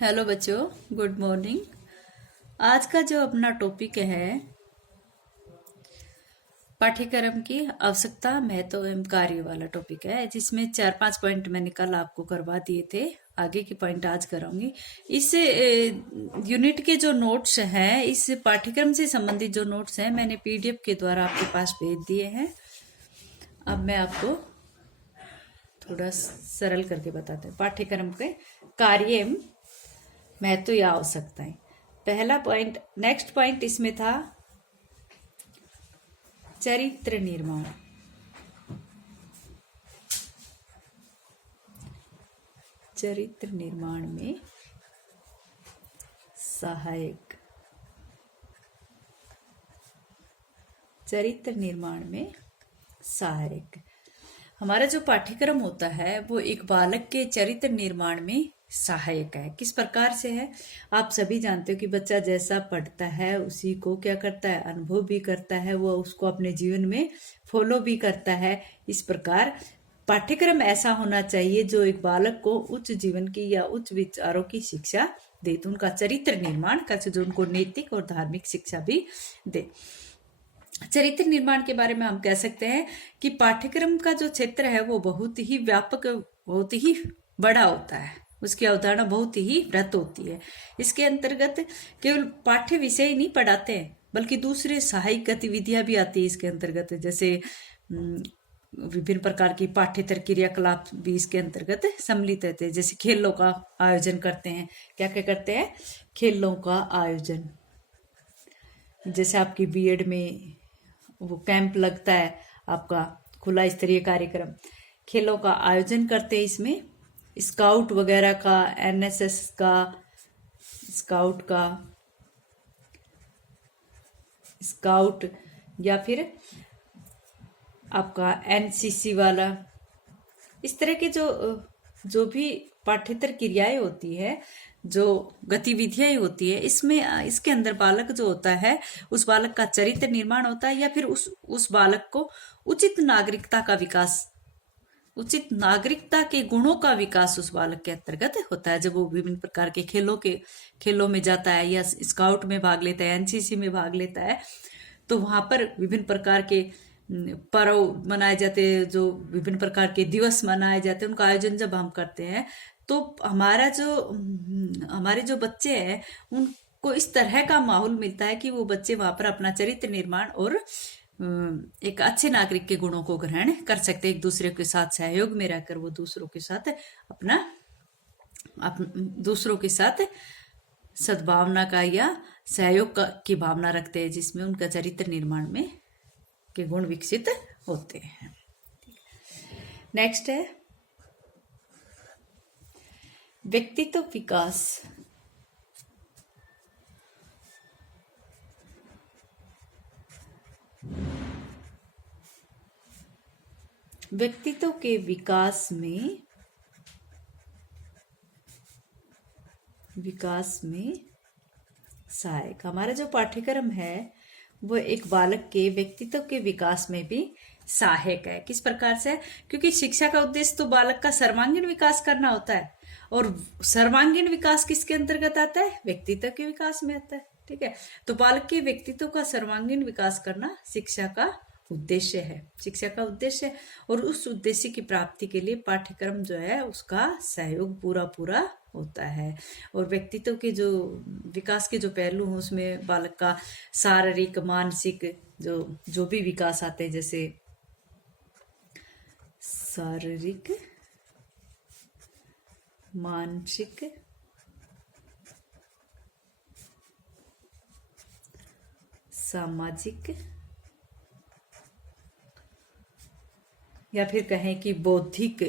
Hello बच्चों, good morning. आज का जो अपना टॉपिक है पाठ्यक्रम की आवश्यकता, महत्व एवं कार्य वाला टॉपिक है, जिसमें 4-5 पॉइंट मैंने कल आपको करवा दिए थे। आगे के पॉइंट आज कराऊंगी। इस यूनिट के जो नोट्स हैं, इस पाठ्यक्रम से संबंधित जो नोट्स हैं, मैंने पीडीएफ के द्वारा आपके पास भेज दिए हैं। अब मैं आपको थोड़ा सरल करके बताते हैं पाठ्यक्रम के कार्य एवं महत्व या आवश्यकताएं। पहला पॉइंट, नेक्स्ट पॉइंट इसमें था चरित्र निर्माण। चरित्र निर्माण में सहायक। चरित्र निर्माण में सहायक हमारा जो पाठ्यक्रम होता है वो एक बालक के चरित्र निर्माण में सहायक है। किस प्रकार से है, आप सभी जानते हो कि बच्चा जैसा पढ़ता है उसी को क्या करता है, अनुभव भी करता है, वो उसको अपने जीवन में फॉलो भी करता है। इस प्रकार पाठ्यक्रम ऐसा होना चाहिए जो एक बालक को उच्च जीवन की या उच्च विचारों की शिक्षा दे, तो उनका चरित्र निर्माण कर, जो उनको नैतिक और धार्मिक शिक्षा भी दे। चरित्र निर्माण के बारे में हम कह सकते हैं कि पाठ्यक्रम का जो क्षेत्र है वो बहुत ही व्यापक, बहुत ही बड़ा होता है। उसकी अवधारणा बहुत ही वृहत होती है। इसके अंतर्गत केवल पाठ्य विषय ही नहीं पढ़ाते हैं, बल्कि दूसरे सहायक गतिविधियां भी आती है इसके अंतर्गत। जैसे विभिन्न प्रकार की पाठ्येतर क्रियाकलाप भी इसके अंतर्गत सम्मिलित रहते हैं। जैसे खेलों का आयोजन करते हैं। क्या क्या करते हैं? खेलों का आयोजन। जैसे आपकी बीएड में वो कैंप लगता है, आपका खुला स्तरीय कार्यक्रम, खेलों का आयोजन करते हैं। इसमें स्काउट वगैरह का, एनएसएस का, स्काउट या फिर आपका एनसीसी वाला, इस तरह के जो भी पाठ्येतर क्रियाएं होती है, जो गतिविधियां होती है, इसमें इसके अंदर बालक जो होता है उस बालक का चरित्र निर्माण होता है, या फिर उस बालक को उचित नागरिकता का विकास, उचित नागरिकता के गुणों का विकास उस बालक के अंतर्गत होता है। जब वो विभिन्न प्रकार के खेलों में जाता है या स्काउट में भाग लेता है, एनसीसी में भाग लेता है, तो वहां पर विभिन्न प्रकार के पर्व मनाए जाते हैं, जो विभिन्न प्रकार के दिवस मनाए जाते हैं, उनका आयोजन जब हम करते हैं तो हमारे जो बच्चे हैं उनको इस तरह का माहौल मिलता है कि वो बच्चे वहां पर अपना चरित्र निर्माण और एक अच्छे नागरिक के गुणों को ग्रहण कर सकते हैं। एक दूसरे के साथ सहयोग में रहकर वो दूसरों के साथ दूसरों के साथ सद्भावना का या सहयोग की भावना रखते हैं, जिसमें उनका चरित्र निर्माण में के गुण विकसित होते हैं। नेक्स्ट है व्यक्तित्व विकास। व्यक्तित्व के विकास में सहायक हमारा जो पाठ्यक्रम है वो एक बालक के व्यक्तित्व के विकास में भी सहायक है। किस प्रकार से? क्योंकि शिक्षा का उद्देश्य तो बालक का सर्वांगीण विकास करना होता है, और सर्वांगीण विकास किसके अंतर्गत आता है? व्यक्तित्व के विकास में आता है। ठीक है, तो बालक के व्यक्तित्व का सर्वांगीण विकास करना शिक्षा का उद्देश्य है। शिक्षा का उद्देश्य है, और उस उद्देश्य की प्राप्ति के लिए पाठ्यक्रम जो है उसका सहयोग पूरा होता है। और व्यक्तित्व के जो विकास के जो पहलू हैं उसमें बालक का शारीरिक, मानसिक जो भी विकास आते हैं, जैसे शारीरिक, मानसिक, सामाजिक, या फिर कहें कि बौद्धिक,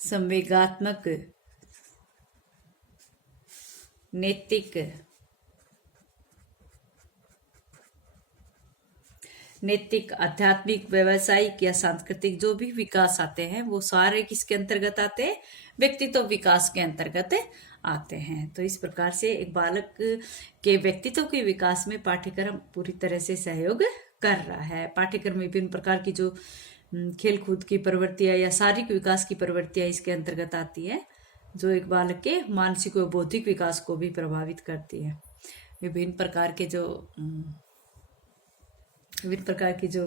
संवेगात्मक, नैतिक, आध्यात्मिक, व्यावसायिक या सांस्कृतिक जो भी विकास आते हैं वो सारे किसके अंतर्गत आते हैं? व्यक्तित्व विकास के अंतर्गत आते हैं। तो इस प्रकार से एक बालक के व्यक्तित्व के विकास में पाठ्यक्रम पूरी तरह से सहयोग कर रहा है। पाठ्यक्रम में विभिन्न प्रकार की जो खेल कूद की प्रवृत्तियां या शारीरिक विकास की प्रवृत्तियां इसके अंतर्गत आती है। जो एक बालक के मानसिक व बौद्धिक विकास को भी प्रभावित करती है। विभिन्न प्रकार के जो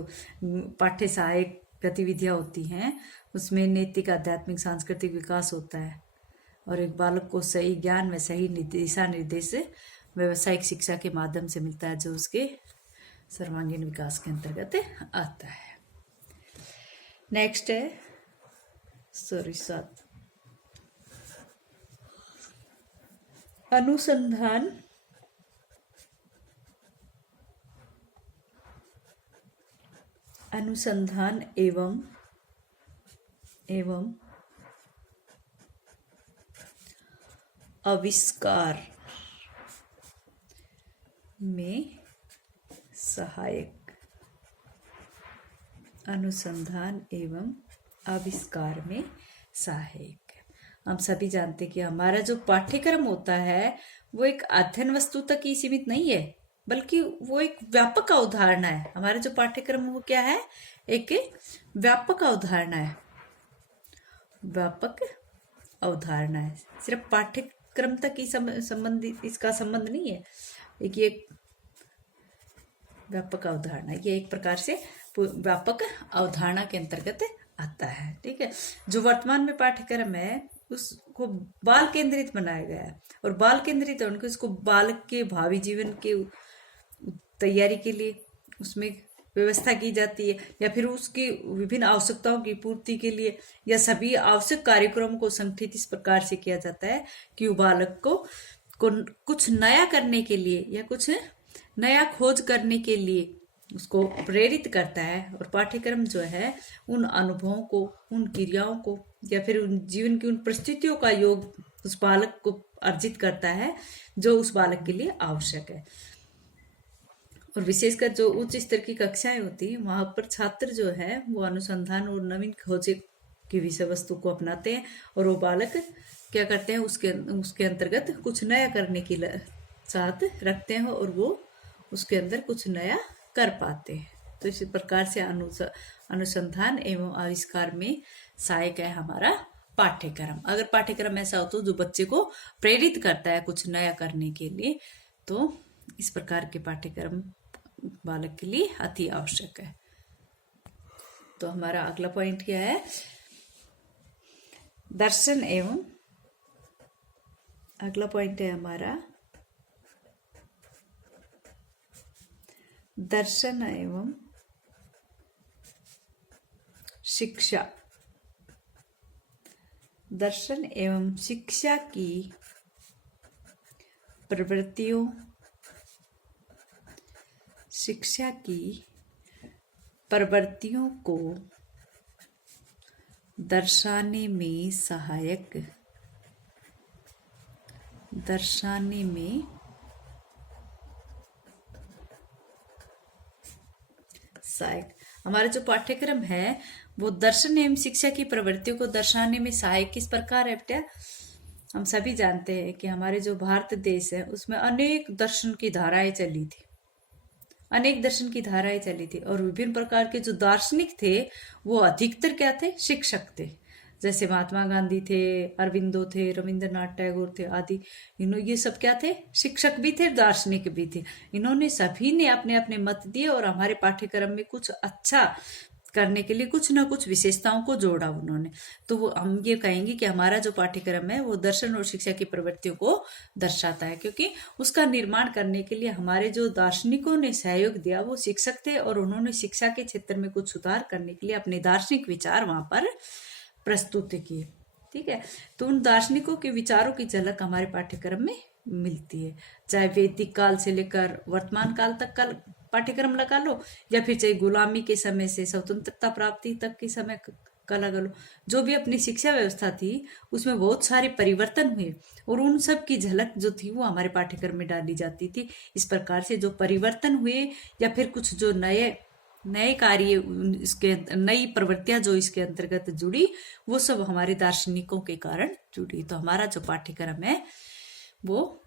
पाठ्य सहायक गतिविधियां होती हैं उसमें नैतिक, आध्यात्मिक, सांस्कृतिक विकास होता है और एक बालक को सही ज्ञान व सही दिशा निर्देश व्यावसायिक शिक्षा के माध्यम से मिलता है, जो उसके सर्वांगीण विकास के अंतर्गत आता है। नेक्स्ट है 7 अनुसंधान एवं आविष्कार में सहायक। अनुसंधान एवं आविष्कार में सहायक। हम सभी जानते हैं कि हमारा जो पाठ्यक्रम होता है वो एक अध्ययन वस्तु तक ही सीमित नहीं है, बल्कि वो एक व्यापक अवधारणा है। हमारा जो पाठ्यक्रम वो क्या है? एक व्यापक अवधारणा है। व्यापक अवधारणा है, सिर्फ पाठ्यक्रम तक ही संबंधित, इसका संबंध नहीं है। एक व्यापक अवधारणा, ये एक प्रकार से व्यापक अवधारणा के अंतर्गत आता है। ठीक है, जो वर्तमान में पाठ्यक्रम है उसको बाल केंद्रित बनाया गया है और बाल केंद्रित होने के उसको बालक के भावी जीवन के तैयारी के लिए उसमें व्यवस्था की जाती है, या फिर उसकी विभिन्न आवश्यकताओं की पूर्ति के लिए, या सभी आवश्यक कार्यक्रमों को संगठित इस प्रकार से किया जाता है कि वो बालक को कुछ नया करने के लिए या कुछ नया खोज करने के लिए उसको प्रेरित करता है। और पाठ्यक्रम जो है उन अनुभवों को, उन क्रियाओं को, या फिर उन जीवन की उन परिस्थितियों का योग उस बालक को अर्जित करता है जो उस बालक के लिए आवश्यक है। और विशेषकर जो उच्च स्तर की कक्षाएं होती हैं वहां पर छात्र जो है वो अनुसंधान और नवीन खोज की विषय वस्तु को अपनाते हैं और वो बालक क्या करते हैं, उसके अंतर्गत कुछ नया करने की चाहत रखते हैं और वो उसके अंदर कुछ नया कर पाते हैं। तो इसी प्रकार से अनुसंधान एवं आविष्कार में सहायक है हमारा पाठ्यक्रम। अगर पाठ्यक्रम ऐसा हो तो जो बच्चे को प्रेरित करता है कुछ नया करने के लिए, तो इस प्रकार के पाठ्यक्रम बालक के लिए अति आवश्यक है। तो हमारा अगला पॉइंट क्या है? दर्शन एवं, अगला पॉइंट है हमारा दर्शन एवं शिक्षा। दर्शन एवं शिक्षा की प्रवृत्तियों, शिक्षा की प्रवृत्तियों को दर्शाने में सहायक, दर्शाने में सहायक। हमारा जो पाठ्यक्रम है वो दर्शन एवं शिक्षा की प्रवृत्तियों को दर्शाने में सहायक किस प्रकार है बेटा? हम सभी जानते हैं कि हमारे जो भारत देश है उसमें अनेक दर्शन की धाराएं चली थी, अनेक दर्शन की धाराएं चली थी और विभिन्न प्रकार के जो दार्शनिक थे वो अधिकतर क्या थे? शिक्षक थे। जैसे महात्मा गांधी थे, अरविंदो थे, रविंद्रनाथ टैगोर थे आदि, ये सब क्या थे? शिक्षक भी थे, दार्शनिक भी थे। इन्होंने सभी ने अपने अपने मत दिए और हमारे पाठ्यक्रम में कुछ अच्छा करने के लिए कुछ ना कुछ विशेषताओं को जोड़ा उन्होंने। तो हम ये कहेंगे कि हमारा जो पाठ्यक्रम है वो दर्शन और शिक्षा की प्रवृत्तियों को दर्शाता है, क्योंकि उसका निर्माण करने के लिए हमारे जो दार्शनिकों ने सहयोग दिया वो शिक्षक थे और उन्होंने शिक्षा के क्षेत्र में कुछ सुधार करने के लिए अपने दार्शनिक विचार वहां पर प्रस्तुत किए। ठीक है, तो उन दार्शनिकों के विचारों की झलक हमारे पाठ्यक्रम में मिलती है, चाहे वैदिक काल से लेकर वर्तमान काल तक का पाठ्यक्रम लगा लो, या फिर चाहे गुलामी के समय से स्वतंत्रता प्राप्ति तक के समय का लगा लो। जो भी अपनी शिक्षा व्यवस्था थी उसमें बहुत सारे परिवर्तन हुए और उन सब की झलक जो थी वो हमारे पाठ्यक्रम में डाली जाती थी। इस प्रकार से जो परिवर्तन हुए या फिर कुछ जो नए कार्य, इसके नई प्रवृत्तियां जो इसके अंतर्गत जुड़ी, वो सब हमारे दार्शनिकों के कारण जुड़ी। तो हमारा जो पाठ्यक्रम है वो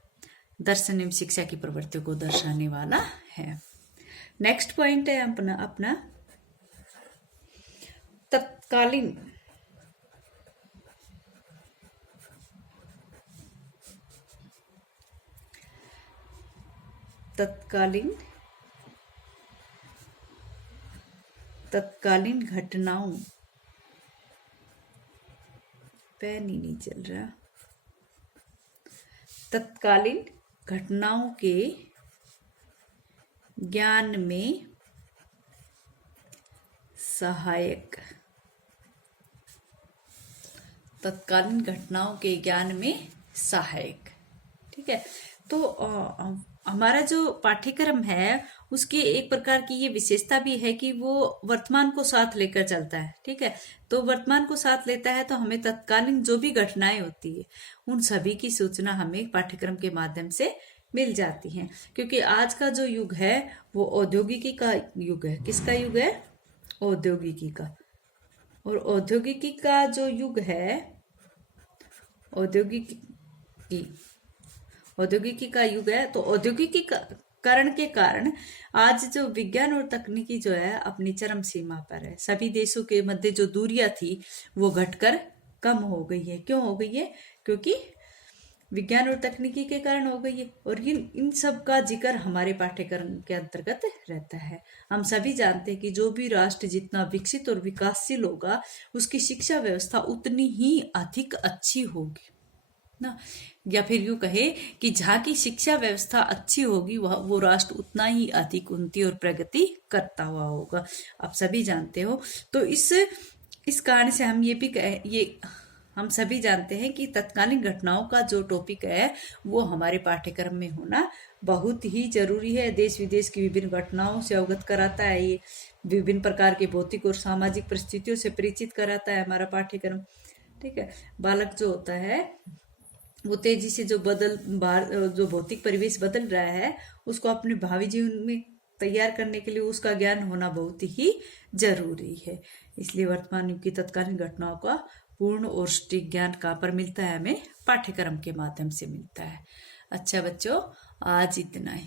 दर्शन एवं शिक्षा की प्रवृत्तियों को दर्शाने वाला है। नेक्स्ट पॉइंट है अपना तत्कालीन तत्कालीन घटनाओं, पेन ही नहीं चल रहा, तत्कालीन घटनाओं के ज्ञान में सहायक, तत्कालीन घटनाओं के ज्ञान में सहायक। ठीक है, तो हमारा जो पाठ्यक्रम है उसकी एक प्रकार की ये विशेषता भी है कि वो वर्तमान को साथ लेकर चलता है। ठीक है, तो वर्तमान को साथ लेता है तो हमें तत्कालीन जो भी घटनाएं होती है उन सभी की सूचना हमें पाठ्यक्रम के माध्यम से मिल जाती है, क्योंकि आज का जो युग है वो औद्योगिकी का युग है। किसका युग है? औद्योगिकी का। और औद्योगिकी का जो युग है, औद्योगिकी का युग है, तो औद्योगिकीकरण के कारण आज जो विज्ञान और तकनीकी जो है अपनी चरम सीमा पर है। सभी देशों के मध्य जो दूरियां थी वो घटकर कम हो गई है। क्यों हो गई है? क्योंकि विज्ञान और तकनीकी के कारण हो गई है। और इन सब का जिक्र हमारे पाठ्यक्रम के अंतर्गत रहता है। हम सभी जानते हैं कि जो भी राष्ट्र जितना विकसित और विकासशील होगा उसकी शिक्षा व्यवस्था उतनी ही अधिक अच्छी होगी ना, या फिर यूं कहे कि जहाँ की शिक्षा व्यवस्था अच्छी होगी वो राष्ट्र उतना ही अधिक उन्नति और प्रगति करता हुआ होगा। आप सभी जानते हो। तो इस कारण से हम सभी जानते हैं कि तत्कालीन घटनाओं का जो टॉपिक है वो हमारे पाठ्यक्रम में होना बहुत ही जरूरी है। देश विदेश की विभिन्न घटनाओं से अवगत कराता है, ये विभिन्न प्रकार के भौतिक और सामाजिक परिस्थितियों से परिचित कराता है हमारा पाठ्यक्रम। ठीक है, बालक जो होता है वो तेजी से जो भौतिक परिवेश बदल रहा है उसको अपने भावी जीवन में तैयार करने के लिए उसका ज्ञान होना बहुत ही जरूरी है। इसलिए वर्तमान युग की तत्कालीन घटनाओं का पूर्ण और सटीक ज्ञान कहाँ पर मिलता है? हमें पाठ्यक्रम के माध्यम से मिलता है। अच्छा बच्चों, आज इतना ही।